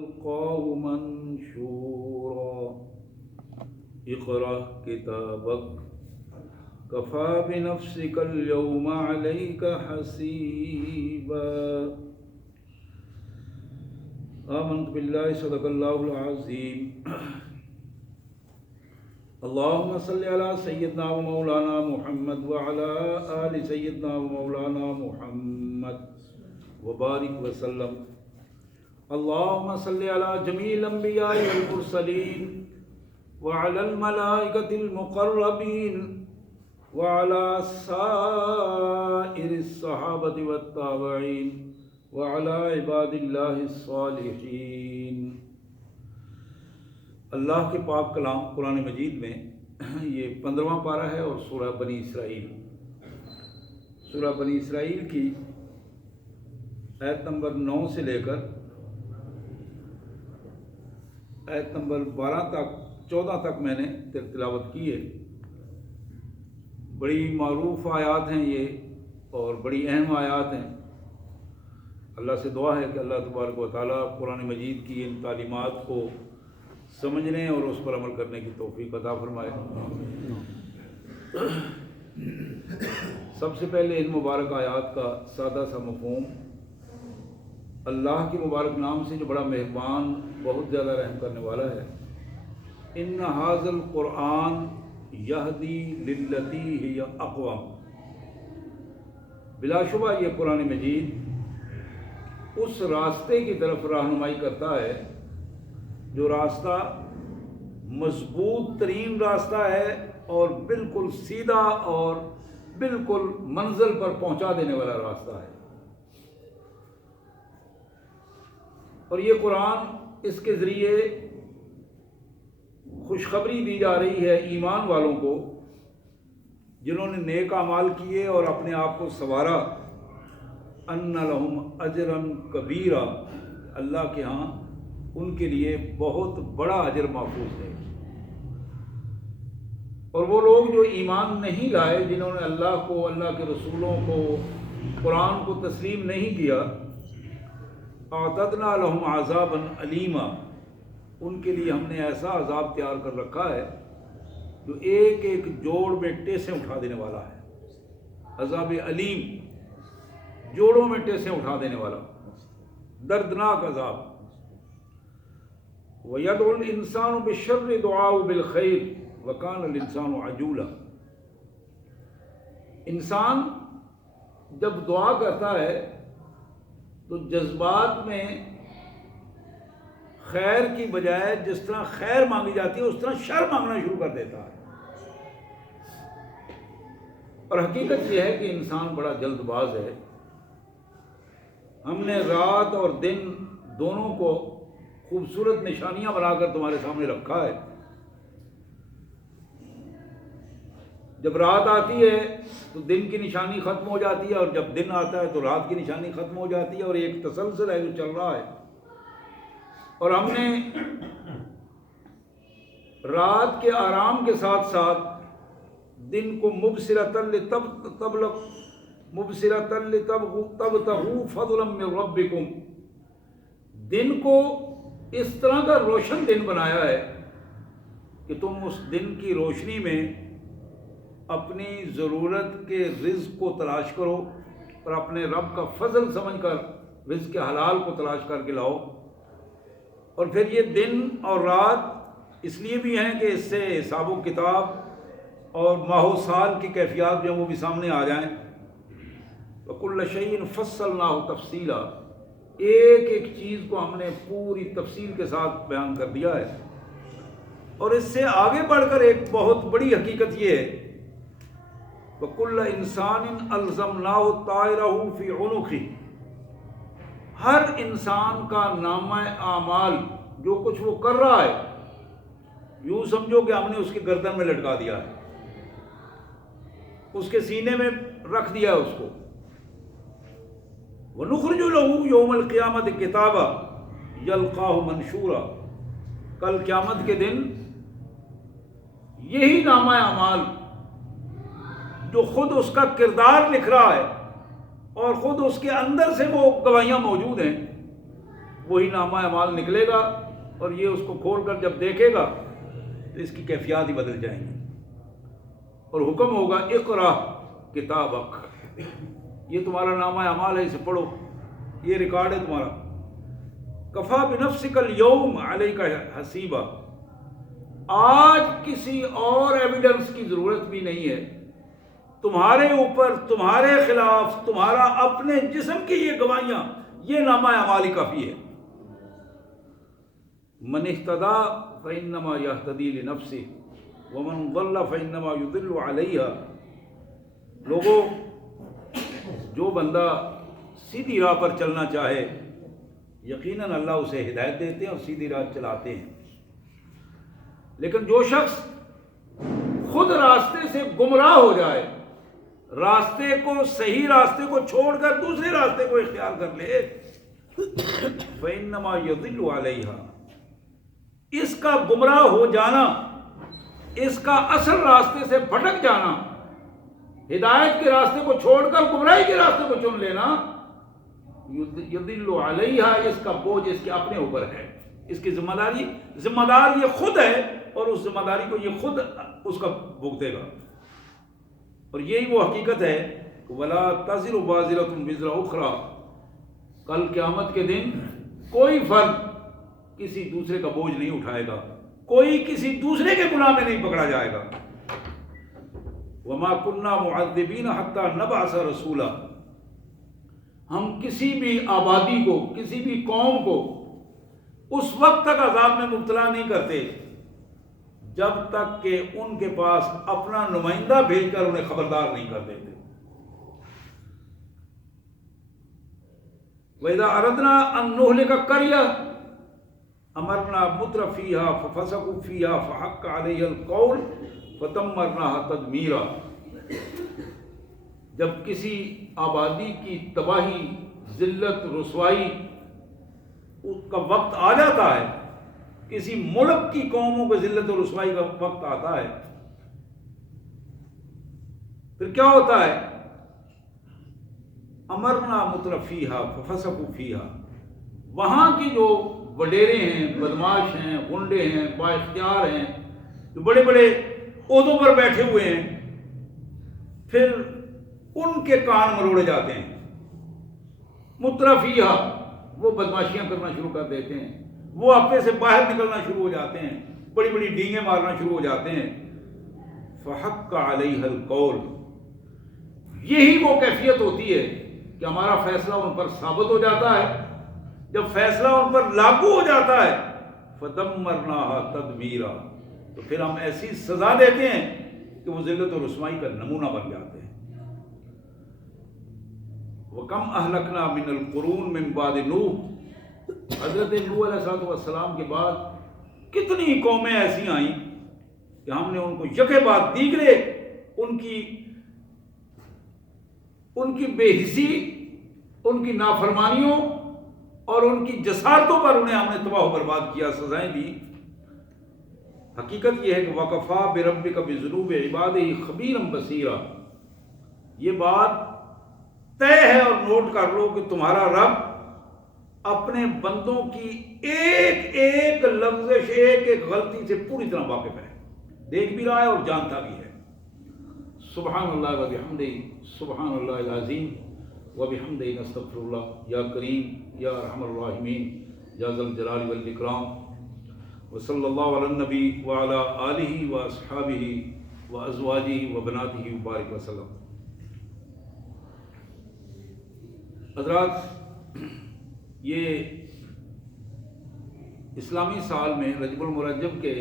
تلقاه منشورا اقرأ كتابك كفى بنفسك اليوم عليك حسيبا آمنت بالله صدق الله العظيم اللهم صل على سيدنا ومولانا محمد وعلى آل سيدنا ومولانا محمد وبارك وسلم اللهم صل على جميع الأنبياء والمرسلين وعلى الملائكة المقربين وعلى سائر الصحابة والتابعين وعلى عباد الله الصالحين۔ اللہ کے پاک کلام قرآن مجید میں یہ 15واں پارہ ہے اور سورہ بنی اسرائیل کی آیت نمبر 9 سے لے کر آیت نمبر 14 تک میں نے تلاوت کی ہے۔ بڑی معروف آیات ہیں یہ اور بڑی اہم آیات ہیں۔ اللہ سے دعا ہے کہ اللہ تبارک و تعالیٰ قرآن مجید کی ان تعلیمات کو سمجھنے اور اس پر عمل کرنے کی توفیق عطا فرمائے۔ سب سے پہلے ان مبارک آیات کا سادہ سا مفہوم، اللہ کے مبارک نام سے جو بڑا مہربان، بہت زیادہ رحم کرنے والا ہے۔ ان ھذا القرآن یہدی للتی ہی اقوم، بلا شبہ یہ قرآن مجید اس راستے کی طرف رہنمائی کرتا ہے جو راستہ مضبوط ترین راستہ ہے اور بالکل سیدھا اور بالکل منزل پر پہنچا دینے والا راستہ ہے۔ اور یہ قرآن، اس کے ذریعے خوشخبری دی جا رہی ہے ایمان والوں کو جنہوں نے نیک اعمال کیے اور اپنے آپ کو سنوارا، ان لہم اجرا کبیرا، اللہ کے ہاں ان کے لیے بہت بڑا اجر محفوظ ہے۔ اور وہ لوگ جو ایمان نہیں لائے، جنہوں نے اللہ کو، اللہ کے رسولوں کو، قرآن کو تسلیم نہیں کیا، اعتدنا لہم عذابا علیما، ان کے لیے ہم نے ایسا عذاب تیار کر رکھا ہے جو ایک ایک جوڑ میں ٹیسیں اٹھا دینے والا ہے۔ عذاب علیم، جوڑوں میں ٹیسیں اٹھا دینے والا دردناک عذاب۔ وَيَدْعُ الْإِنسَانُ بِالشَّرِّ دُعَاءُ بِالْخَيْرِ وَكَانَ الْإِنسَانُ عَجُولًا، انسان جب دعا کرتا ہے تو جذبات میں خیر کی بجائے جس طرح خیر مانگی جاتی ہے اس طرح شر مانگنا شروع کر دیتا ہے۔ اور حقیقت یہ ہے کہ انسان بڑا جلد باز ہے۔ ہم نے رات اور دن دونوں کو خوبصورت نشانیاں بنا کر تمہارے سامنے رکھا ہے۔ جب رات آتی ہے تو دن کی نشانی ختم ہو جاتی ہے، اور جب دن آتا ہے تو رات کی نشانی ختم ہو جاتی ہے، اور ایک تسلسل ہے جو چل رہا ہے۔ اور ہم نے رات کے آرام کے ساتھ ساتھ دن کو مبصرۃ لتبتغوا فضلا من ربکم، دن کو اس طرح کا روشن دن بنایا ہے کہ تم اس دن کی روشنی میں اپنی ضرورت کے رزق کو تلاش کرو اور اپنے رب کا فضل سمجھ کر رزق کے حلال کو تلاش کر کے لاؤ۔ اور پھر یہ دن اور رات اس لیے بھی ہیں کہ اس سے حساب و کتاب اور ماہ و سال کی کیفیات جو ہیں وہ بھی سامنے آ جائیں۔ وَكُلَّ شَيْءٍ فَصَّلْنَاهُ تَفْصِيلًا، ایک ایک چیز کو ہم نے پوری تفصیل کے ساتھ بیان کر دیا ہے۔ اور اس سے آگے بڑھ کر ایک بہت بڑی حقیقت یہ ہے، وَكُلَّ إِنسَانٍ أَلْزَمْنَاهُ طَائِرَهُ فِي عُنُقِهِ، ہر انسان کا نامہ اعمال جو کچھ وہ کر رہا ہے، یوں سمجھو کہ ہم نے اس کے گردن میں لٹکا دیا ہے، اس کے سینے میں رکھ دیا ہے اس کو۔ وَنُخْرِجُ لَهُ يَوْمَ الْقِيَامَةِ كِتَابًا يَلْقَاهُ مَنشُورًا، کل قیامت کے دن یہی نامہ اعمال جو خود اس کا کردار لکھ رہا ہے اور خود اس کے اندر سے وہ گواہیاں موجود ہیں، وہی نامہ اعمال نکلے گا، اور یہ اس کو کھول کر جب دیکھے گا تو اس کی کیفیات ہی بدل جائیں گی، اور حکم ہوگا اقرا کتابک، یہ تمہارا نامہ اعمال ہے، اسے پڑھو، یہ ریکارڈ ہے تمہارا۔ کفا بنفسک الیوم علیک حسیبا، آج کسی اور ایویڈنس کی ضرورت بھی نہیں ہے تمہارے اوپر، تمہارے خلاف، تمہارا اپنے جسم کی یہ گواہیاں، یہ نامہ اعمال ہی کافی ہے۔ من اہتدی فانما یہتدی لنفسہ ومن ضل فانما یضل علیہا، لوگوں، جو بندہ سیدھی راہ پر چلنا چاہے یقیناً اللہ اسے ہدایت دیتے ہیں اور سیدھی راہ چلاتے ہیں، لیکن جو شخص خود راستے سے گمراہ ہو جائے، راستے کو، صحیح راستے کو چھوڑ کر دوسرے راستے کو اختیار کر لے، فإنما يضل علیہا، اس کا گمراہ ہو جانا، اس کا اصل راستے سے بھٹک جانا، ہدایت کے راستے کو چھوڑ کر گمراہی کے راستے کو چن لینا، یضل علیہا، اس کا بوجھ اس کے اپنے اوپر ہے، اس کی ذمہ دار یہ خود ہے، اور اس ذمہ داری کو یہ خود اس کا بھگتے گا۔ اور یہی وہ حقیقت ہے، وَلَا تَزِرُ وَازِرَةٌ وِزْرَ أُخْرَىٰ، کل قیامت کے دن کوئی فرد کسی دوسرے کا بوجھ نہیں اٹھائے گا، کوئی کسی دوسرے کے گناہ میں نہیں پکڑا جائے گا۔ وَمَا كُنَّا مُعَذِّبِينَ حَتَّىٰ نَبْعَثَ رَسُولًا، ہم کسی بھی آبادی کو، کسی بھی قوم کو اس وقت تک عذاب میں مبتلا نہیں کرتے جب تک کہ ان کے پاس اپنا نمائندہ بھیج کر انہیں خبردار نہیں کر دیتے۔ وَإِذَا أَرَدْنَا أَن نُهْلِكَ قَرْيَةً أَمَرْنَا مُتْرَفِيهَا فَفَسَقُوا فِيهَا فَحَقَّ عَلَيْهَا الْقَوْلُ فَدَمَّرْنَاهَا تَدْمِيرًا، جب کسی آبادی کی تباہی، ذلت، رسوائی اس کا وقت آ جاتا ہے، کسی ملک کی قوموں کو ذلت و رسوائی کا وقت آتا ہے، پھر کیا ہوتا ہے؟ امرنا مترفیہا ففسقوا فیہا، وہاں کی جو وڈیرے ہیں، بدماش ہیں، غنڈے ہیں، با اختیار ہیں، جو بڑے بڑے عہدوں پر بیٹھے ہوئے ہیں، پھر ان کے کان مروڑے جاتے ہیں۔ مترفیہا، وہ بدماشیاں کرنا شروع کر دیتے ہیں، وہ اپنے سے باہر نکلنا شروع ہو جاتے ہیں، بڑی بڑی ڈینگیں مارنا شروع ہو جاتے ہیں۔ فحق علیہ القول، یہی وہ کیفیت ہوتی ہے کہ ہمارا فیصلہ ان پر ثابت ہو جاتا ہے، جب فیصلہ ان پر لاگو ہو جاتا ہے، فدمرناها تدمیرا، تو پھر ہم ایسی سزا دیتے ہیں کہ وہ ذلت و رسوائی کا نمونہ بن جاتے ہیں۔ وَكَمْ أَهْلَكْنَا مِنَ الْقُرُونِ مِنْ بَعْدِ نوح، حضرت نوح علیہ السلام کے بعد کتنی قومیں ایسی آئیں کہ ہم نے ان کو یکے بعد دیگرے ان کی بے حسی، ان کی نافرمانیوں اور ان کی جسارتوں پر انہیں ہم نے تباہ و برباد کیا، سزائیں دی۔ حقیقت یہ ہے کہ وَكَفَىٰ بِرَبِّكَ بِذُنُوبِ عِبَادِهِ خَبِيرًا بَصِيرًا، یہ بات طے ہے اور نوٹ کر لو کہ تمہارا رب اپنے بندوں کی ایک ایک لفظ، ایک ایک غلطی سے پوری طرح واقف ہے، دیکھ بھی رہا ہے اور جانتا بھی ہے۔ سبحان اللہ و بحمدہ، سبحان اللہ العظیم و بحمدہ نستغفر اللہ، یا کریم یا ارحم الراحمین یا ذا الجلال والاکرام، وصلی اللہ علی النبی وعلی آلہ و اصحابہ و ازواجہ و بناتہ وبارک وسلم۔ حضرات، یہ اسلامی سال میں رجب المرجب کے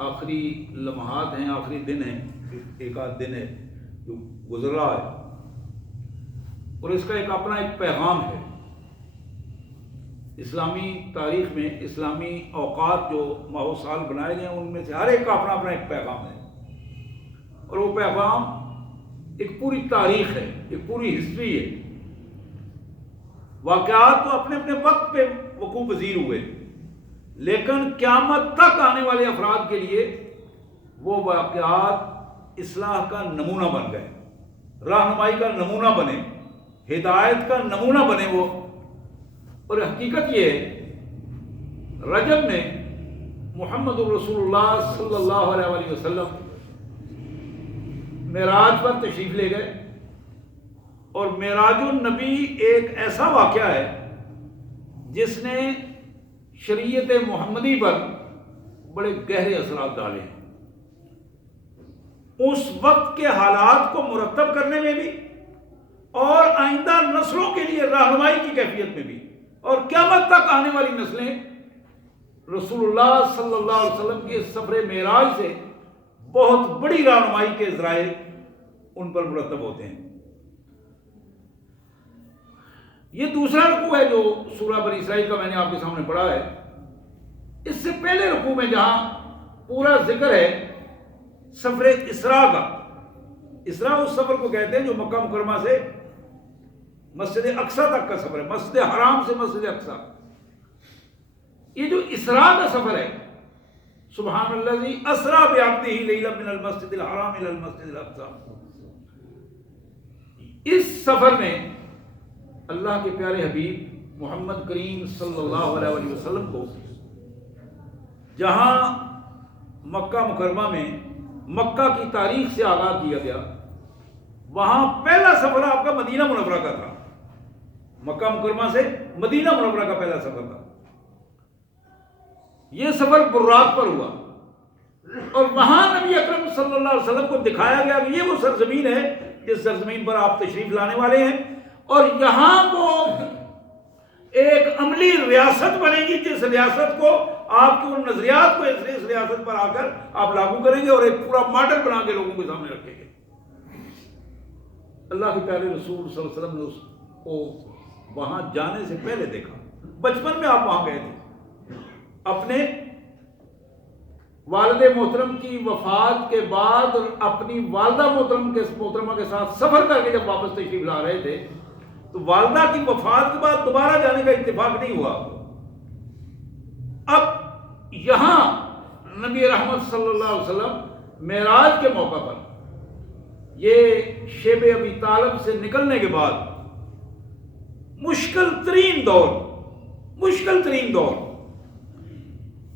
آخری لمحات ہیں، آخری دن ہیں، ایک آدھ دن ہے جو گزر رہا ہے، اور اس کا اپنا ایک پیغام ہے۔ اسلامی تاریخ میں اسلامی اوقات جو ماہ و سال بنائے گئے ہیں، ان میں سے ہر ایک کا اپنا اپنا ایک پیغام ہے، اور وہ پیغام ایک پوری تاریخ ہے، ایک پوری ہسٹری ہے۔ واقعات تو اپنے اپنے وقت پہ وقوع پذیر ہوئے، لیکن قیامت تک آنے والے افراد کے لیے وہ واقعات اصلاح کا نمونہ بن گئے، رہنمائی کا نمونہ بنے، ہدایت کا نمونہ بنے وہ۔ اور حقیقت یہ ہے رجب میں محمد الرسول اللہ صلی اللہ علیہ وآلہ وسلم معراج پر تشریف لے گئے، اور معراج النبی ایک ایسا واقعہ ہے جس نے شریعت محمدی پر بڑے گہرے اثرات ڈالے ہیں، اس وقت کے حالات کو مرتب کرنے میں بھی اور آئندہ نسلوں کے لیے رہنمائی کی کیفیت میں بھی، اور قیامت تک آنے والی نسلیں رسول اللہ صلی اللہ علیہ وسلم کے سفر معراج سے بہت بڑی رہنمائی کے ذرائع ان پر مرتب ہوتے ہیں۔ یہ دوسرا رکوع ہے جو سورہ بنی اسرائیل کا میں نے آپ کے سامنے پڑھا ہے۔ اس سے پہلے رکوع میں جہاں پورا ذکر ہے سفر اسراء کا، اسراء اس سفر کو کہتے ہیں جو مکہ مکرمہ سے مسجد اقصی تک کا سفر ہے، مسجد حرام سے مسجد اقصی۔ یہ جو اسراء کا سفر ہے، سبحان الذی اسریٰ بعبدہ لیلا من المسجد الحرام الی المسجد الاقصی، اس سفر میں اللہ کے پیارے حبیب محمد کریم صلی اللہ علیہ وآلہ وسلم کو جہاں مکہ مکرمہ میں مکہ کی تاریخ سے آغاز کیا گیا، وہاں پہلا سفر آپ کا مدینہ منورہ کا تھا، مکہ مکرمہ سے مدینہ منورہ کا پہلا سفر تھا۔ یہ سفر براق پر ہوا، اور وہاں نبی اکرم صلی اللہ علیہ وسلم کو دکھایا گیا کہ یہ وہ سرزمین ہے جس سرزمین پر آپ تشریف لانے والے ہیں، اور یہاں وہ ایک عملی ریاست بنے گی جس ریاست کو آپ کے ان نظریات کو اس ریاست پر آ کر آپ لاگو کریں گے اور ایک پورا ماڈل بنا کے لوگوں کے سامنے رکھیں گے۔ اللہ کے پیارے رسول صلی اللہ علیہ وسلم نے اس کو وہاں جانے سے پہلے دیکھا، بچپن میں آپ وہاں گئے تھے، اپنے والد محترم کی وفات کے بعد اپنی والدہ محترمہ کے ساتھ سفر کر کے جب واپس تشریف لا رہے تھے تو والدہ کی وفات کے بعد دوبارہ جانے کا اتفاق نہیں ہوا۔ اب یہاں نبی رحمت صلی اللہ علیہ وسلم معراج کے موقع پر یہ شیب ابی طالب سے نکلنے کے بعد مشکل ترین دور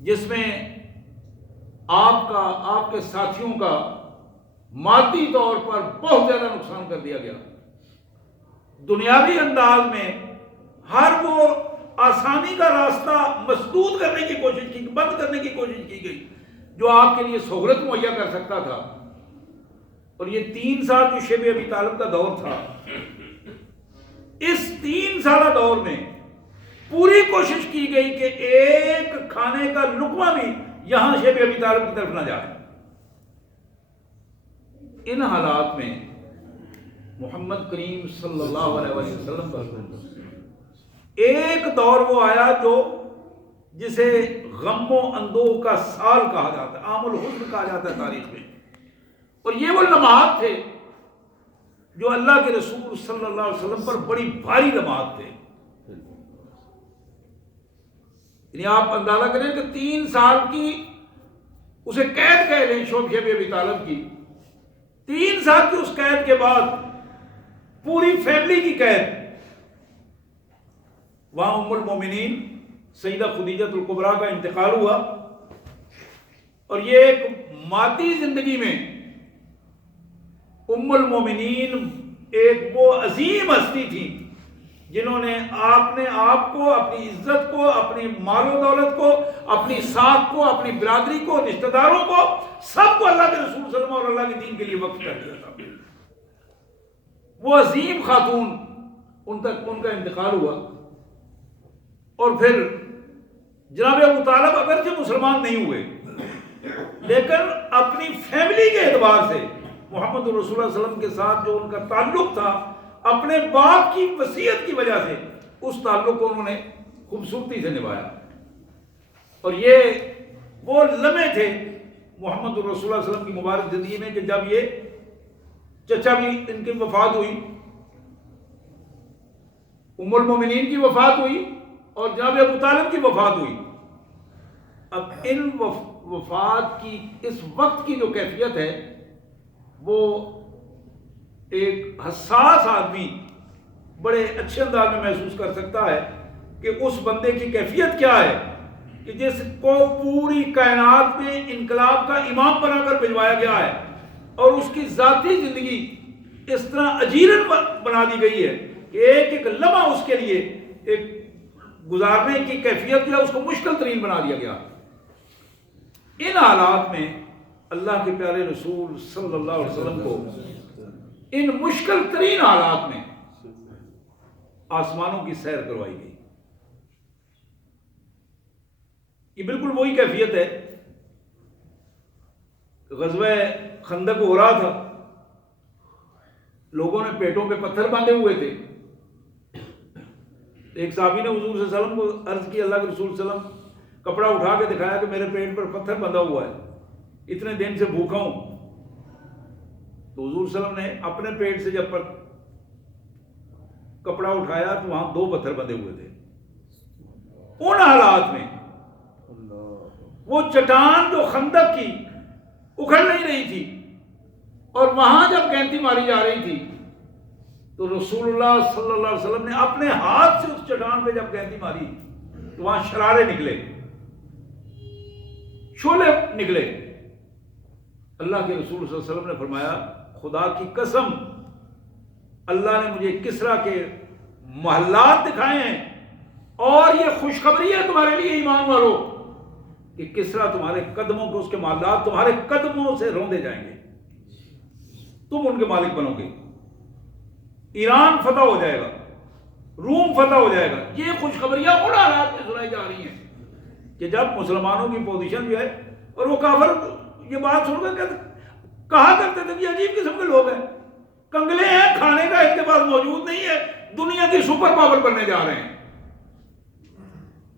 جس میں آپ کے ساتھیوں کا مادی طور پر بہت زیادہ نقصان کر دیا گیا، دنیاوی انداز میں ہر وہ آسانی کا راستہ مسدود کرنے کی کوشش کی، بند کرنے کی کوشش کی گئی جو آپ کے لیے سہولت مہیا کر سکتا تھا۔ اور یہ 3 سال جو شیب ابی طالب کا دور تھا، اس 3 سالہ دور میں پوری کوشش کی گئی کہ ایک کھانے کا لقمہ بھی یہاں شیب ابی طالب کی طرف نہ جائے۔ ان حالات میں محمد کریم صلی اللہ علیہ وسلم پر ایک دور وہ آیا جو جسے غم و اندوہ کا سال کہا جاتا ہے، عام الحزن کہا جاتا ہے تاریخ میں، اور یہ وہ لمحات تھے جو اللہ کے رسول صلی اللہ علیہ وسلم پر بڑی بھاری لمحات تھے۔ یعنی آپ اندازہ کریں کہ 3 سال کی اسے قید کہہ لیں شیب ابی طالب کی، 3 سال کی اس قید کے بعد پوری فیملی کی قید، وہاں ام المومنین سیدہ خدیجہ الکبریٰ کا انتقال ہوا، اور یہ ایک مادی زندگی میں ام المومنین ایک وہ عظیم ہستی تھی جنہوں نے آپ کو، اپنی عزت کو، اپنی مال و دولت کو، اپنی ساکھ کو، اپنی برادری کو، رشتہ داروں کو، سب کو اللہ کے رسول صلی اللہ علیہ وسلم اور اللہ کے دین کے لیے وقف کر دیا تھا۔ وہ عظیم خاتون ان کا انتقال ہوا، اور پھر جناب ابو طالب اگرچہ مسلمان نہیں ہوئے لیکن اپنی فیملی کے اعتبار سے محمد رسول اللہ صلی اللہ علیہ وسلم کے ساتھ جو ان کا تعلق تھا، اپنے باپ کی وصیت کی وجہ سے اس تعلق کو انہوں نے خوبصورتی سے نبھایا۔ اور یہ وہ لمحے تھے محمد رسول اللہ صلی اللہ علیہ وسلم کی مبارک زندگی میں کہ جب یہ چچا بھی ان کی وفات ہوئی، ام المومنین کی وفات ہوئی، اور جناب ابو طالب کی وفات ہوئی۔ اب ان وفات کی اس وقت کی جو کیفیت ہے وہ ایک حساس آدمی بڑے اچھے انداز میں محسوس کر سکتا ہے کہ اس بندے کی کیفیت کیا ہے کہ جس کو پوری کائنات میں انقلاب کا امام بنا کر بھجوایا گیا ہے اور اس کی ذاتی زندگی اس طرح اجیرن بنا دی گئی ہے کہ ایک ایک لمحہ اس کے لیے ایک گزارنے کی کیفیت جو ہے اس کو مشکل ترین بنا دیا گیا. ان حالات میں اللہ کے پیارے رسول صلی اللہ علیہ وسلم کو ان مشکل ترین حالات میں آسمانوں کی سیر کروائی گئی. یہ بالکل وہی کیفیت ہے. غزوہ خندق ہو رہا تھا, لوگوں نے پیٹوں پہ پتھر باندھے ہوئے تھے. ایک صحابی نے حضور صلی اللہ علیہ وسلم کو عرض کی, اللہ کے رسول صلی اللہ علیہ وسلم, کپڑا اٹھا کے دکھایا کہ میرے پیٹ پر پتھر بندھا ہوا ہے, اتنے دن سے بھوکا ہوں. تو حضور صلی اللہ علیہ وسلم نے اپنے پیٹ سے جب کپڑا اٹھایا تو وہاں 2 پتھر بندھے ہوئے تھے. ان حالات میں وہ چٹان جو خندق کی اکھڑ نہیں رہی تھی اور وہاں جب گینتی ماری جا رہی تھی تو رسول اللہ صلی اللہ علیہ وسلم نے اپنے ہاتھ سے اس چٹان پہ جب گینتی ماری تو وہاں شرارے نکلے, شعلے نکلے. اللہ کے رسول صلی اللہ علیہ وسلم نے فرمایا, خدا کی قسم اللہ نے مجھے کسرا کے محلات دکھائے ہیں اور یہ خوشخبری ہے تمہارے لیے ایمان والو کہ کسرا تمہارے قدموں کو, اس کے محلات تمہارے قدموں سے روندے جائیں گے, تم ان کے مالک بنو گے. ایران فتح ہو جائے گا, روم فتح ہو جائے گا. یہ خوشخبریاں ان حالات میں سنائی جا رہی ہیں کہ جب مسلمانوں کی پوزیشن جو ہے, اور وہ کافر یہ بات سن کر کہا کرتے تھے کہ عجیب قسم کے لوگ ہیں, کنگلے ہیں, کھانے کا ان کے پاس موجود نہیں ہے, دنیا کی سپر پاور بننے جا رہے ہیں.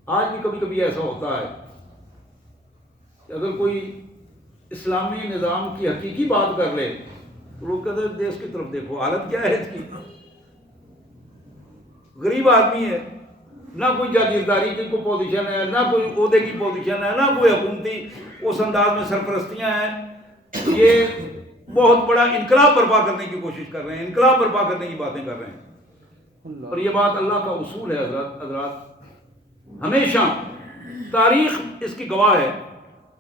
آج بھی کبھی کبھی ایسا ہوتا ہے کہ اگر کوئی اسلامی نظام کی حقیقی بات کر لے تو لوگ کہتے ہیں دیش کی طرف دیکھو, حالت کیا ہے اس کی, غریب آدمی ہے, نہ کوئی جاگیرداری کی کوئی پوزیشن ہے, نہ کوئی عہدے کی پوزیشن ہے, نہ کوئی حکومتی اس انداز میں سرپرستیاں ہیں. یہ بہت بڑا انقلاب برپا کرنے کی کوشش کر رہے ہیں, انقلاب برپا کرنے کی باتیں کر رہے ہیں. اور یہ بات اللہ کا اصول ہے حضرات, ہمیشہ تاریخ اس کی گواہ ہے.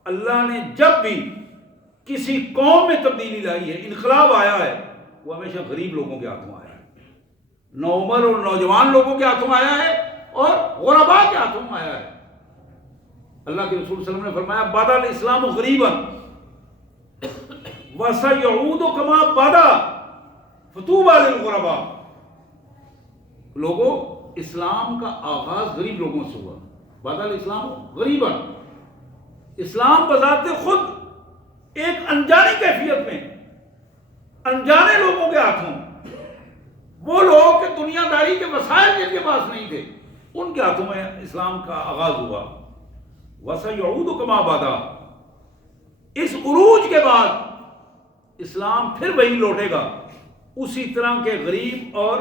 اللہ نے جب بھی کسی قوم میں تبدیلی لائی ہے, انقلاب آیا ہے, وہ ہمیشہ غریب لوگوں کے ہاتھوں آیا ہے, نوعمر اور نوجوان لوگوں کے ہاتھوں آیا ہے اور غرباء کے ہاتھوں آیا ہے. اللہ کے رسول صلی اللہ علیہ وسلم نے فرمایا, بدا الاسلام غریبا وسیعود کما بدا فطوبى للغرباء. لوگوں, اسلام کا آغاز غریب لوگوں سے ہوا. بدا الاسلام غریبا, اسلام بذات خود ایک انجانی کیفیت میں انجانے لوگوں کے ہاتھوں, وہ لوگ کہ دنیا داری کے وسائل جن کے پاس نہیں تھے, ان کے ہاتھوں میں اسلام کا آغاز ہوا. وَسَيَعُودُ كَمَا بَدَا. اس عروج کے بعد اسلام پھر وہی لوٹے گا, اسی طرح کے غریب اور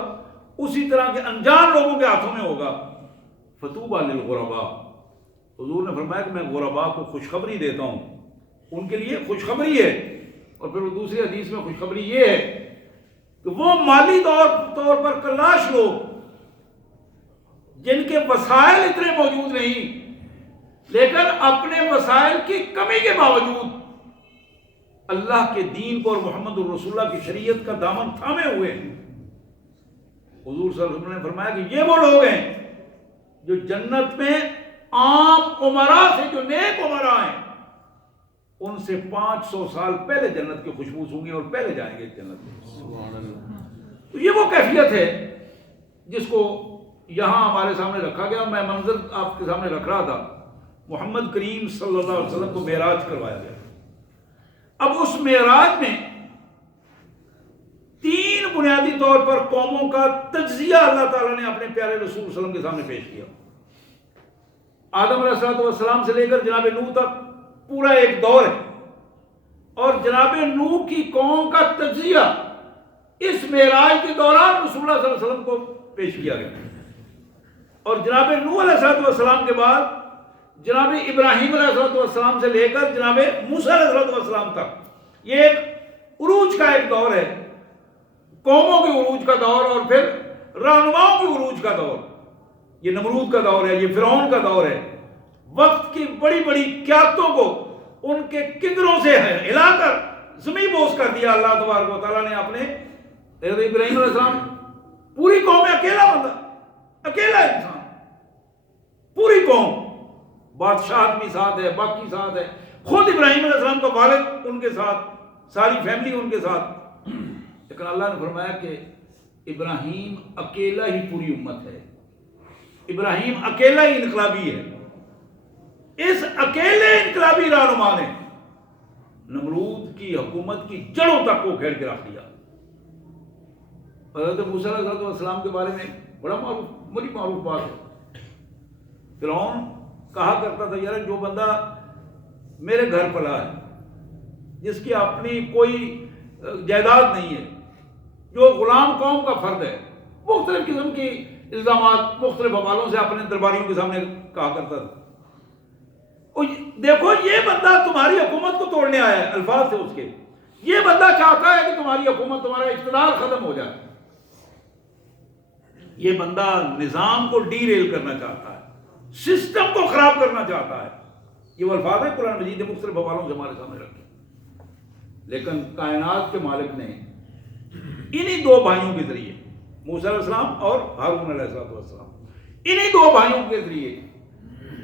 اسی طرح کے انجان لوگوں کے ہاتھوں میں ہوگا. فَطُوبَى لِلْغُرَبَاء. حضور نے فرمایا کہ میں غرباء کو خوشخبری دیتا ہوں, ان کے لیے خوشخبری ہے. اور پھر وہ دوسری حدیث میں خوشخبری یہ ہے کہ وہ مالی طور پر کلاش لوگ جن کے وسائل اتنے موجود نہیں لیکن اپنے وسائل کی کمی کے باوجود اللہ کے دین کو اور محمد الرسول اللہ کی شریعت کا دامن تھامے ہوئے ہیں. حضور صلی اللہ علیہ وسلم نے فرمایا کہ یہ وہ لوگ ہیں جو جنت میں عام عمراء سے, جو نیک عمراء ہیں, ان سے 500 سال پہلے جنت کی خوشبو سونگی اور پہلے جائیں گے جنت میں. تو یہ وہ کیفیت ہے جس کو یہاں ہمارے سامنے رکھا گیا. میں منظر آپ کے سامنے رکھ رہا تھا, محمد کریم صلی اللہ علیہ وسلم کو معراج کروایا گیا. اب اس معراج میں 3 بنیادی طور پر قوموں کا تجزیہ اللہ تعالیٰ نے اپنے پیارے رسول صلی اللہ علیہ وسلم کے سامنے پیش کیا. آدم علیہ السلام سے لے کر جناب نوح تک پورا ایک دور ہے, اور جناب نوح کی قوم کا تجزیہ اس معراج کے دوران رسول اللہ صلی اللہ علیہ وسلم کو پیش کیا گیا. اور جناب نوح علیہ السلام کے بعد جناب ابراہیم علیہ السلام سے لے کر جناب موسیٰ علیہ السلام تک یہ ایک عروج کا ایک دور ہے, قوموں کے عروج کا دور, اور پھر رہنماؤں کے عروج کا دور. یہ نمرود کا دور ہے, یہ فرعون کا دور ہے, وقت کی بڑی بڑی قیادتوں کو ان کے کنگروں سے ہلا کر زمین بوس کر دیا اللہ تبارک و تعالیٰ نے اپنے ابراہیم علیہ السلام. پوری قوم میں اکیلا بندہ، اکیلا انسان، پوری قوم، بادشاہ بھی ساتھ ہے، باقی ساتھ ہے، خود ابراہیم علیہ السلام کا والد ان کے ساتھ، ساری فیملی ان کے ساتھ. لیکن اللہ نے فرمایا کہ ابراہیم اکیلا ہی پوری امت ہے، ابراہیم اکیلا ہی انقلابی ہے. اس اکیلے انقلابی رہنما نے نمرود کی حکومت کی جڑوں تک کو گھیر کے رکھ دیا. حضرت موسیٰ علیہ السلام کے بارے میں بڑی معروف بات ہے. فرعون کہا کرتا تھا یار جو بندہ میرے گھر پلا ہے، جس کی اپنی کوئی جائیداد نہیں ہے، جو غلام قوم کا فرد ہے، مختلف قسم کی الزامات مختلف حوالوں سے اپنے درباریوں کے سامنے کہا کرتا تھا. دیکھو یہ بندہ تمہاری حکومت کو توڑنے آیا ہے، الفاظ سے اس کے، یہ بندہ چاہتا ہے کہ تمہاری حکومت، تمہارا اقتدار ختم ہو جائے. یہ بندہ نظام کو ڈی ریل کرنا چاہتا ہے، سسٹم کو خراب کرنا چاہتا ہے. یہ وہ الفاظ ہے قرآن مجید نے مختلف حوالوں سے ہمارے سامنے رکھے. لیکن کائنات کے مالک نے انہی دو بھائیوں کے ذریعے، موسیٰ علیہ السلام اور ہارون علیہ السلام، انہی دو بھائیوں کے ذریعے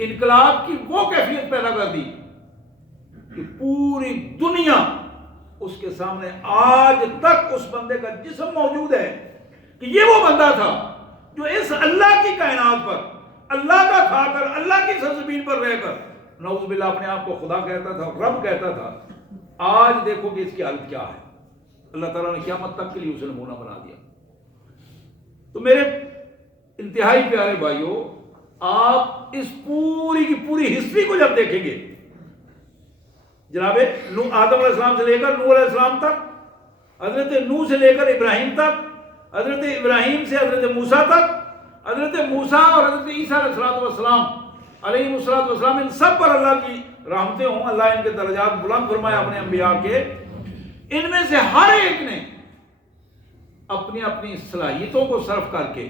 انقلاب کی وہ کیفیت پیدا کر دی کہ پوری دنیا اس کے سامنے آج تک اس بندے کا جسم موجود ہے کہ یہ وہ بندہ تھا جو اس اللہ کی کائنات پر، اللہ کا کھا کر، اللہ کی سرزمین پر رہ کر نعوذ باللہ اپنے آپ کو خدا کہتا تھا، رب کہتا تھا. آج دیکھو کہ اس کی حالت کیا ہے. اللہ تعالیٰ نے قیامت تک کے لیے اسے نمونہ بنا دیا. تو میرے انتہائی پیارے بھائیوں، آپ اس پوری کی پوری ہسٹری کو جب دیکھیں گے، جناب آدم علیہ السلام سے لے کر نوح علیہ السلام تک، حضرت نوح سے لے کر ابراہیم تک، حضرت ابراہیم سے حضرت موسیٰ تک، حضرت موسیٰ اور حضرت عیسیٰ علیہ السلام علیہ السلام، ان سب پر اللہ کی رحمتیں ہوں، اللہ ان کے درجات بلند فرمائے اپنے انبیاء کے. ان میں سے ہر ایک نے اپنی اپنی صلاحیتوں کو صرف کر کے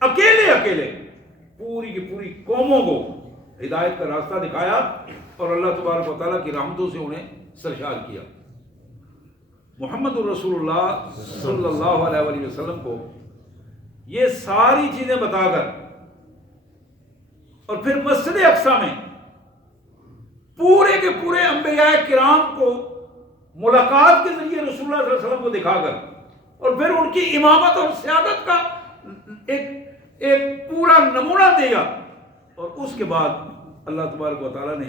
اکیلے پوری کی پوری قوموں کو ہدایت کا راستہ دکھایا اور اللہ تبارک و تعالیٰ کی رحمتوں سے انہیں سرشار کیا. محمد الرسول اللہ صلی اللہ علیہ وآلہ وسلم کو یہ ساری چیزیں بتا کر اور پھر مسجد اقصیٰ میں پورے کے پورے انبیاء کرام کو ملاقات کے ذریعے رسول اللہ صلی اللہ علیہ وسلم کو دکھا کر اور پھر ان کی امامت اور سیادت کا ایک پورا نمونہ دیا. اور اس کے بعد اللہ تبارک و تعالیٰ نے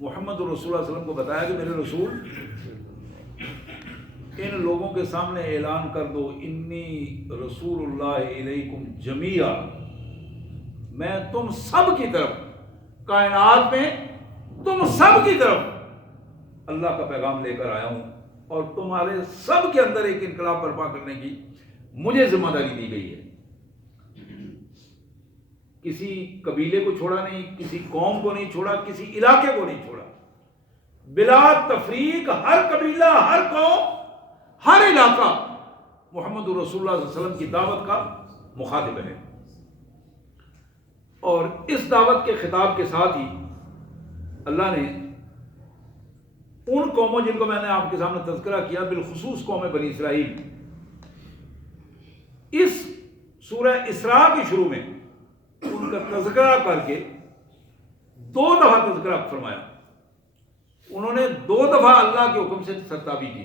محمد الرسول اللہ صلی اللہ علیہ وسلم کو بتایا کہ میرے رسول، ان لوگوں کے سامنے اعلان کر دو انی رسول اللہ الیکم جمیعا، میں تم سب کی طرف، کائنات میں تم سب کی طرف اللہ کا پیغام لے کر آیا ہوں، اور تمہارے سب کے اندر ایک انقلاب برپا کرنے کی مجھے ذمہ داری دی گئی ہے. کسی قبیلے کو چھوڑا نہیں، کسی قوم کو نہیں چھوڑا، کسی علاقے کو نہیں چھوڑا، بلا تفریق ہر قبیلہ، ہر قوم، ہر علاقہ محمد الرسول اللہ صلی اللہ علیہ وسلم کی دعوت کا مخاطب ہے. اور اس دعوت کے خطاب کے ساتھ ہی اللہ نے ان قوموں جن کو میں نے آپ کے سامنے تذکرہ کیا، بالخصوص قوم بنی اسرائیل، اس سورہ اسراء کی شروع میں ان کا تذکرہ کر کے 2 دفعہ تذکرہ فرمایا. انہوں نے 2 دفعہ اللہ کے حکم سے سرتابی کی.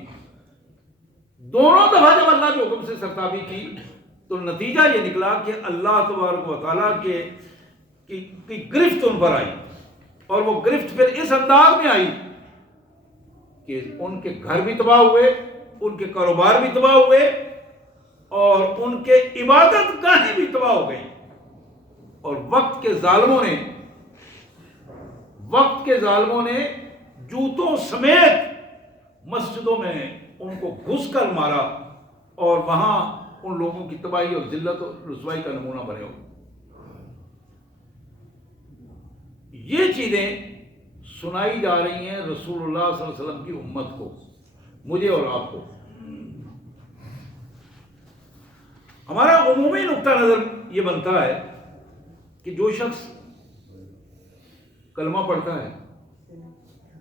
دونوں دفعہ جب اللہ کے حکم سے سرتابی کی تو نتیجہ یہ نکلا کہ اللہ تبارک و تعالیٰ کی گرفت ان پر آئی، اور وہ گرفت پھر اس انداز میں آئی کہ ان کے گھر بھی تباہ ہوئے، ان کے کاروبار بھی تباہ ہوئے، اور ان کے عبادت گاہیں بھی تباہ ہو گئی. اور وقت کے ظالموں نے جوتوں سمیت مسجدوں میں ان کو گھس کر مارا، اور وہاں ان لوگوں کی تباہی اور ذلت اور رسوائی کا نمونہ بنے ہو. یہ چیزیں سنائی جا رہی ہیں رسول اللہ صلی اللہ علیہ وسلم کی امت کو، مجھے اور آپ کو. ہمارا عمومی نقطہ نظر یہ بنتا ہے کہ جو شخص کلمہ پڑھتا ہے،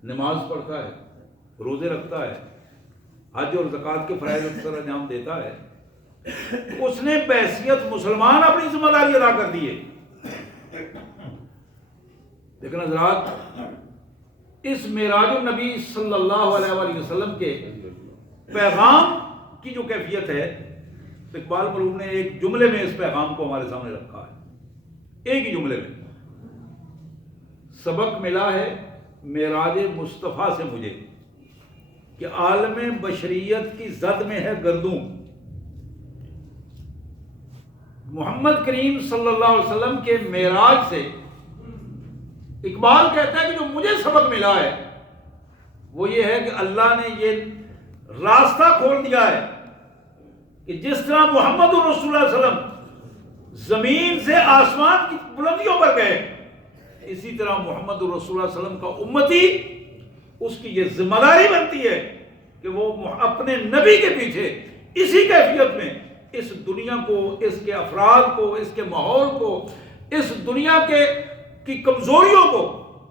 نماز پڑھتا ہے، روزے رکھتا ہے، حج اور زکوٰۃ کے فرائض سر انجام دیتا ہے، اس نے بحیثیت مسلمان اپنی ذمہ داری ادا کر دی ہے۔ لیکن حضرات، اس معراج النبی صلی اللہ علیہ وآلہ وسلم کے پیغام کی جو کیفیت ہے، اقبال مرحوم نے ایک جملے میں اس پیغام کو ہمارے سامنے رکھا ہے، ایک ہی جملے میں، سبق ملا ہے معراج مصطفیٰ سے مجھے کہ عالم بشریت کی زد میں ہے گردوں۔ محمد کریم صلی اللہ علیہ وسلم کے معراج سے اقبال کہتا ہے کہ جو مجھے سبق ملا ہے وہ یہ ہے کہ اللہ نے یہ راستہ کھول دیا ہے کہ جس طرح محمد رسول اللہ صلی اللہ علیہ وسلم زمین سے آسمان کی بلندیوں پر گئے، اسی طرح محمد رسول اللہ صلی اللہ علیہ وسلم کا امتی، اس کی یہ ذمہ داری بنتی ہے کہ وہ اپنے نبی کے پیچھے اسی کیفیت میں اس دنیا کو، اس کے افراد کو، اس کے ماحول کو، اس دنیا کی کمزوریوں کو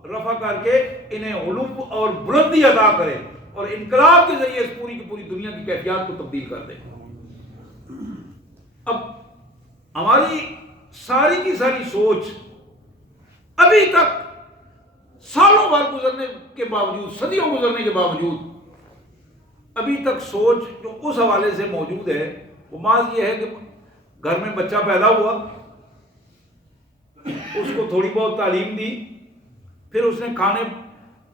رفع کر کے انہیں علو اور بلندی عطا کرے اور انقلاب کے ذریعے اس پوری کی پوری دنیا کی کیفیات کو تبدیل کر دے۔ اب ہماری ساری کی ساری سوچ ابھی تک سالوں بعد گزرنے کے باوجود، صدیوں گزرنے کے باوجود، ابھی تک سوچ جو اس حوالے سے موجود ہے وہ محض یہ ہے کہ گھر میں بچہ پیدا ہوا، اس کو تھوڑی بہت تعلیم دی، پھر اس نے کھانے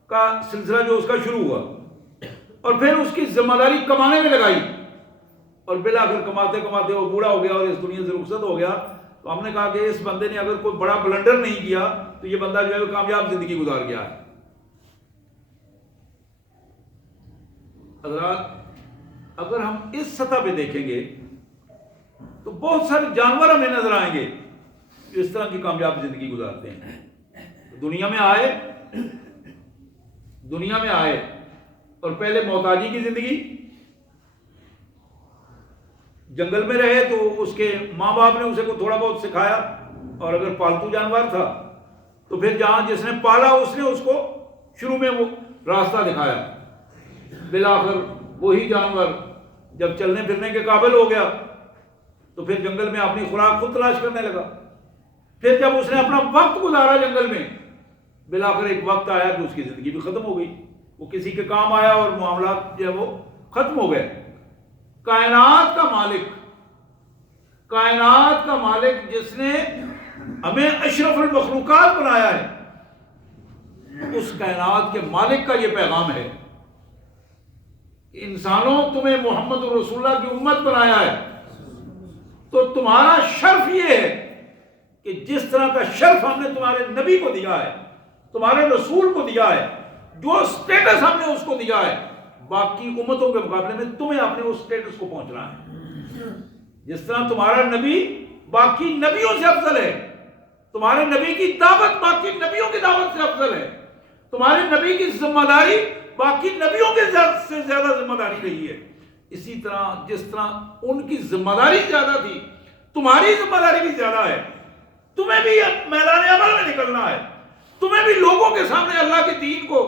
کا سلسلہ جو اس کا شروع ہوا، اور پھر اس کی ذمہ داری کمانے میں لگائی، اور بالآخر کماتے کماتے وہ بوڑھا ہو گیا اور اس دنیا سے رخصت ہو گیا۔ تو ہم نے کہا کہ اس بندے نے اگر کوئی بڑا بلنڈر نہیں کیا تو یہ بندہ جو ہے وہ کامیاب زندگی گزار گیا ہے۔ حضرات، اگر ہم اس سطح پہ دیکھیں گے تو بہت سارے جانور ہمیں نظر آئیں گے جو اس طرح کی کامیاب زندگی گزارتے ہیں۔ دنیا میں آئے اور پہلے محتاجی کی زندگی، جنگل میں رہے تو اس کے ماں باپ نے اسے کو تھوڑا بہت سکھایا، اور اگر پالتو جانور تھا تو پھر جہاں جس نے پالا اس نے اس کو شروع میں وہ راستہ دکھایا۔ بالآخر وہی جانور جب چلنے پھرنے کے قابل ہو گیا تو پھر جنگل میں اپنی خوراک خود تلاش کرنے لگا۔ پھر جب اس نے اپنا وقت گزارا جنگل میں، بالآخر ایک وقت آیا کہ اس کی زندگی بھی ختم ہو گئی، وہ کسی کے کام آیا اور معاملات جو ہے وہ ختم ہو گئے۔ کائنات کا مالک جس نے ہمیں اشرف المخلوقات بنایا ہے، اس کائنات کے مالک کا یہ پیغام ہے کہ انسانوں، تمہیں محمد رسول اللہ کی امت بنایا ہے تو تمہارا شرف یہ ہے کہ جس طرح کا شرف ہم نے تمہارے نبی کو دیا ہے، تمہارے رسول کو دیا ہے، جو سٹیٹس ہم نے اس کو دیا ہے، باقی امتوں کے مقابلے میں تمہیں اپنے اس سٹیٹس کو پہنچنا ہے۔ جس طرح تمہارا نبی باقی نبیوں سے افضل ہے، تمہارے نبی کی دعوت باقی نبیوں کی دعوت سے افضل ہے، تمہارے نبی کی ذمہ داری باقی نبیوں کے سے زیادہ ذمہ داری رہی ہے، اسی طرح جس طرح ان کی ذمہ داری زیادہ تھی، تمہاری ذمہ داری بھی زیادہ ہے۔ تمہیں بھی میدان عمل میں نکلنا ہے، تمہیں بھی لوگوں کے سامنے اللہ کے دین کو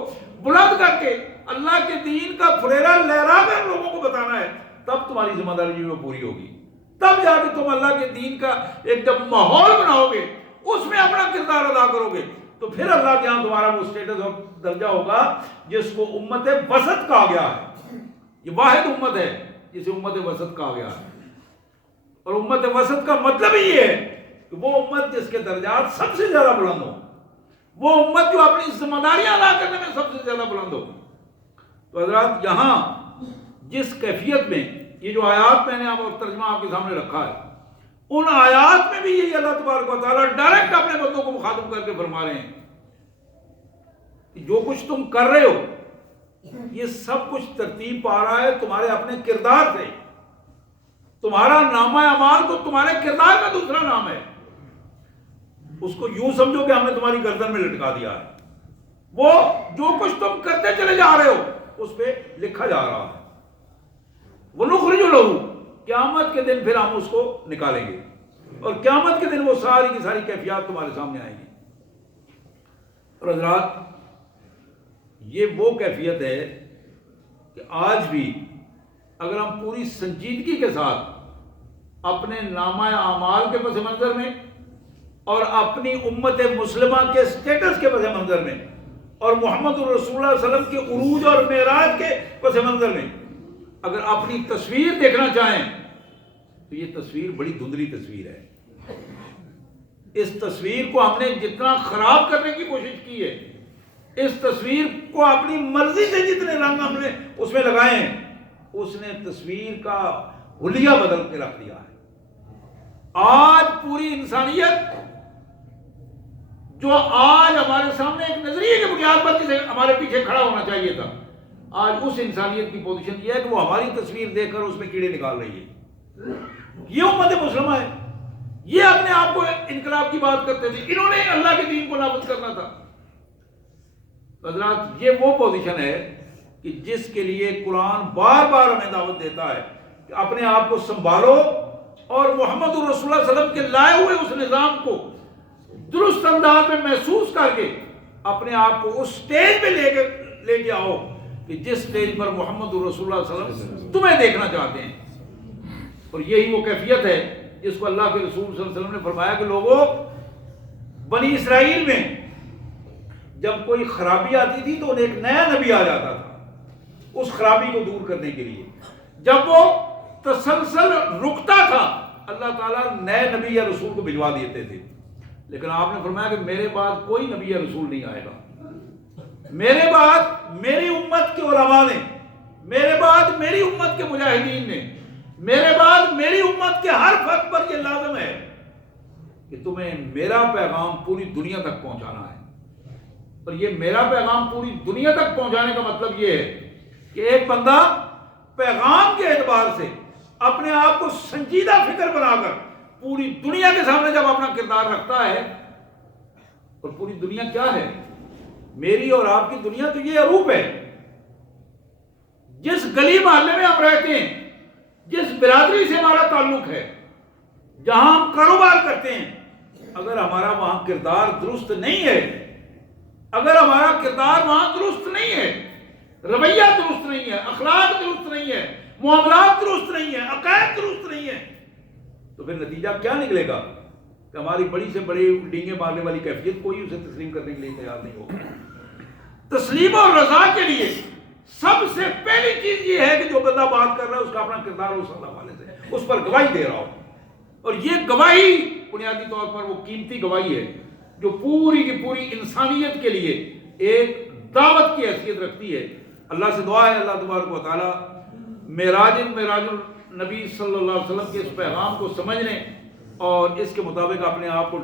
بلند کر کے اللہ کے دین کا فریرہ لہرا کر لوگوں کو بتانا ہے، تب تمہاری ذمہ داری جو پوری ہوگی، تب جا کے تم اللہ کے دین کا ایک جب ماحول بناؤ گے، اس میں اپنا کردار ادا کرو گے، تو پھر اللہ کے یہاں تمہارا وہ سٹیٹس اور درجہ ہوگا جس کو امت وسط کہا گیا ہے۔ یہ واحد امت ہے جسے امت وسط کہا گیا ہے، اور امت وسط کا مطلب ہی یہ ہے کہ وہ امت جس کے درجات سب سے زیادہ بلند ہو، وہ امت جو اپنی ذمہ داریاں ادا کرنے میں سب سے زیادہ بلند ہو۔ تو حضرات، یہاں جس کیفیت میں یہ جو آیات میں نے ترجمہ آپ کے سامنے رکھا ہے، ان آیات میں بھی یہی اللہ تبارک و تعالیٰ ڈائریکٹ اپنے بندوں کو مخاطب کر کے فرما رہے ہیں کہ جو کچھ تم کر رہے ہو یہ سب کچھ ترتیب پا رہا ہے تمہارے اپنے کردار سے۔ تمہارا نامہ اعمال کو تمہارے کردار کا دوسرا نام ہے، اس کو یوں سمجھو کہ ہم نے تمہاری گردن میں لٹکا دیا ہے، وہ جو کچھ تم کرتے چلے جا رہے ہو اس پہ لکھا جا رہا ہے۔ وَنُخْرِجُ لَهُ، قیامت کے دن پھر ہم اس کو نکالیں گے، اور قیامت کے دن وہ ساری کی ساری کیفیات تمہارے سامنے آئیں گی۔ اور حضرات یہ وہ کیفیت ہے کہ آج بھی اگر ہم پوری سنجیدگی کے ساتھ اپنے نامہ اعمال کے پس منظر میں اور اپنی امت مسلمہ کے سٹیٹس کے پس منظر میں اور محمد الرسول اللہ صلی اللہ علیہ وسلم کے عروج اور معراج کے پس منظر میں اگر اپنی تصویر دیکھنا چاہیں تو یہ تصویر بڑی دھندلی تصویر ہے. اس تصویر کو ہم نے جتنا خراب کرنے کی کوشش کی ہے، اس تصویر کو اپنی مرضی سے جتنے رنگ ہم نے اس میں لگائے ہیں، اس نے تصویر کا حلیہ بدل کے رکھ دیا ہے. آج پوری انسانیت جو آج ہمارے سامنے ایک نظریے کی بنیاد پر جسے ہمارے پیچھے کھڑا ہونا چاہیے تھا، آج اس انسانیت کی پوزیشن یہ ہے کہ وہ ہماری تصویر دیکھ کر اس میں کیڑے نکال رہی ہے. یہ امت مسلمہ ہے. یہ اپنے آپ کو انقلاب کی بات کرتے تھے، انہوں نے اللہ کے دین کو نافذ کرنا تھا. حضرات یہ وہ پوزیشن ہے کہ جس کے لیے قرآن بار بار ہمیں دعوت دیتا ہے کہ اپنے آپ کو سنبھالو اور محمد الرسول اللہ صلی اللہ علیہ وسلم کے لائے ہوئے اس نظام کو درست انداز میں محسوس کر کے اپنے آپ کو اس سٹیج پہ لے کے آؤ کہ جس سٹیج پر محمد الرسول اللہ صلی اللہ علیہ وسلم تمہیں دیکھنا چاہتے ہیں. اور یہی وہ کیفیت ہے جس کو اللہ کے رسول صلی اللہ علیہ وسلم نے فرمایا کہ لوگوں، بنی اسرائیل میں جب کوئی خرابی آتی تھی تو انہیں ایک نیا نبی آ جاتا تھا اس خرابی کو دور کرنے کے لیے. جب وہ تسلسل رکتا تھا اللہ تعالیٰ نئے نبی یا رسول کو بھجوا دیتے تھے. لیکن آپ نے فرمایا کہ میرے بعد کوئی نبی یا رسول نہیں آئے گا، میرے بعد میری امت کے علماء نے، میرے بعد میری امت کے مجاہدین نے، میرے بعد میری امت کے ہر فرد پر یہ لازم ہے کہ تمہیں میرا پیغام پوری دنیا تک پہنچانا ہے. اور یہ میرا پیغام پوری دنیا تک پہنچانے کا مطلب یہ ہے کہ ایک بندہ پیغام کے اعتبار سے اپنے آپ کو سنجیدہ فکر بنا کر پوری دنیا کے سامنے جب اپنا کردار رکھتا ہے، اور پوری دنیا کیا ہے؟ میری اور آپ کی دنیا تو یہ عروپ ہے. جس گلی محلے میں ہم رہتے ہیں، جس برادری سے ہمارا تعلق ہے، جہاں ہم کاروبار کرتے ہیں، اگر ہمارا وہاں کردار درست نہیں ہے، اگر ہمارا کردار وہاں درست نہیں ہے، رویہ درست نہیں ہے، اخلاق درست نہیں ہے، معاملات درست نہیں ہے، عقائد درست نہیں ہے، تو پھر نتیجہ کیا نکلے گا کہ ہماری بڑی سے بڑی ڈینگیں مارنے والی کیفیت کوئی اسے تسلیم کرنے کے لیے تیار نہیں ہوگا. تسلیم اور رضا کے لیے سب سے پہلی چیز یہ ہے کہ جو بندہ بات کر رہا ہے اس کا اپنا کردار اس حوالے سے اس پر گواہی دے رہا ہو. اور یہ گواہی بنیادی طور پر وہ قیمتی گواہی ہے جو پوری کی پوری انسانیت کے لیے ایک دعوت کی حیثیت رکھتی ہے. اللہ سے دعا ہے اللہ تبارک و تعالی معراج النبی صلی اللہ علیہ وسلم کے اس پیغام کو سمجھنے اور اس کے مطابق اپنے آپ کو